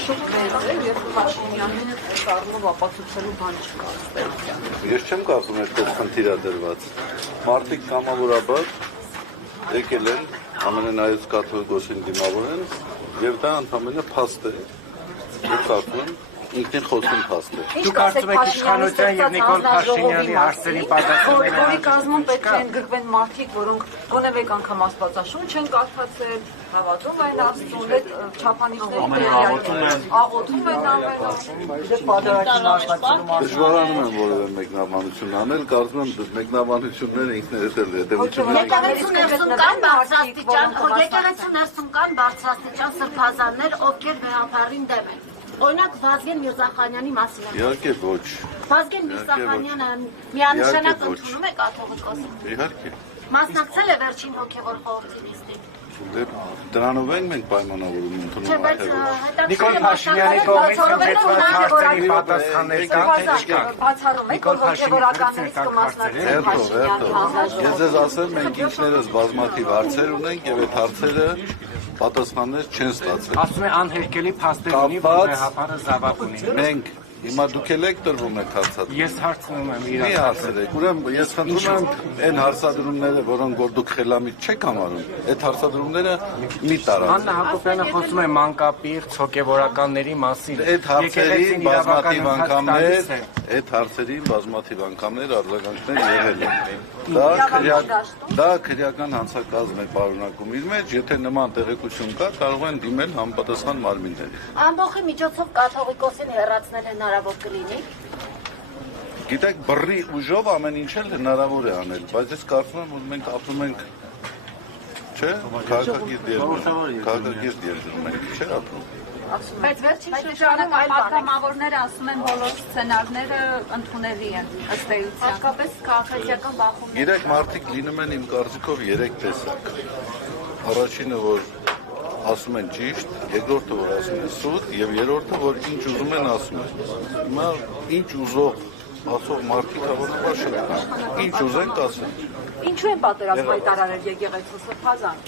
Շուտ մեծ է, երբ Փաշինյանին կառնով ապացուցելու բան չկա ստեղծյան։ Ես չեմ կարծում այդպես խնդիր է դրված։ Մարդիկ կամավորաբար եկել են ամենայից կաթողիկոսին դիմավոր են եւ դա ընդհանրապես փաստ է։ Ես կարծում եմ ինքնին խոսում փաստ է։ Դուք կարծում եք Իշխանության եւ Նիկոլ Փաշինյանի հարցերին պատասխանել որի կազմում պետք է ընդգրկվեն մարդիկ, որոնք գոնե մեկ անգամ Աստվածաշունչ են կարդացել, հավատում են Աստծուն, այդ չափանիշների աղոթում են ամենը։ Դժվարանում եմ որևէ մեկնաբանություն անել, կարծում եմ մեկնաբանությունները ինքներդ էլ Եկեղեցու ներսում կան բարձրաստիճան սրբազաններ, ովքեր վեհապարին դեմ են։ Օրինակ Վազգեն Միրզախանյանի մասին է։ Իհարկե ոչ։ Վազգեն Միրզախանյանը միանշանակ ընդունում է կաթողիկոսին։ Իհարկե։ Մասնակցել է վերջին հոգևոր խորհրդի նիստին։ Դրանով ենք մենք պայմանավորում ընդունում Նիկոլ Փաշինյանի կողմից հնչեցված հարցերի պատասխաններ կան, թե չկան։ Բացառում եք, որ հոգևորականներից կմասնակցեն Փաշինյանի հանձնաժողովին։ Ես ձեզ ասեմ, մենք ինքներս բազմաթիվ հարցեր ունենք եւ այդ հարցերը պատասխաններ չեն ստացել։ Ասում է անհերքելի փաստեր ունի, որ վեհապարը զավակ ունի։ Մենք հիմա դուք եք տրվում եք հարցադրում։ Ես հարցնում եմ Մի հարցերեք, ուրեմն ես խնդրում եմ այն հարցադրումները, որոնք որ դուք խելամիտ չեք համարում, այդ հարցադրումները մի տարածեք։ Հաննա Հակոբյանը խոսում է մանկապիղծ հոգևորականների մասին։ Այդ հարցերին բազմաթիվ անգամներ արձագանքներ եղել են։ Դա քրեական հանցակազմ է պարունակում իր մեջ, եթե նման տեղեկություն կա, կարող են դիմել համապատասխան մարմինների։ Ամբողջի միջոցով կաթողիկոսին հեռացնել հնարավոր կլինի։ Գիտեք, բռի ուժով ամեն ինչ էլ հնարավոր է անել, բայց ես կարծում եմ, որ մենք ապրում ենք, չէ՞, քաղաքագիր երկրում ենք, չէ՞ ապրում։ Բայց վերջին շրջանում այլ պատգամավորները ասում են բոլոր սցենարները ընդունելի են ըստ էության։ Հատկապես քաղաքացիական բախումներ։ Գիտեք, մարդիկ լինում են իմ կարծիքով 3 տեսակ։ Առաջինը, որ ասում են ճիշտ, երկրորդը, որ ասում են սուտ, եւ երրորդը, որ ինչ ուզում են ասում են։ Հիմա ինչ ուզող ասող մարդիկ հավանաբար շատ կան։ Ինչ ուզենք ասեն։ Ինչու են պատերազմ հայտարարել եկեղեցու սրբազան։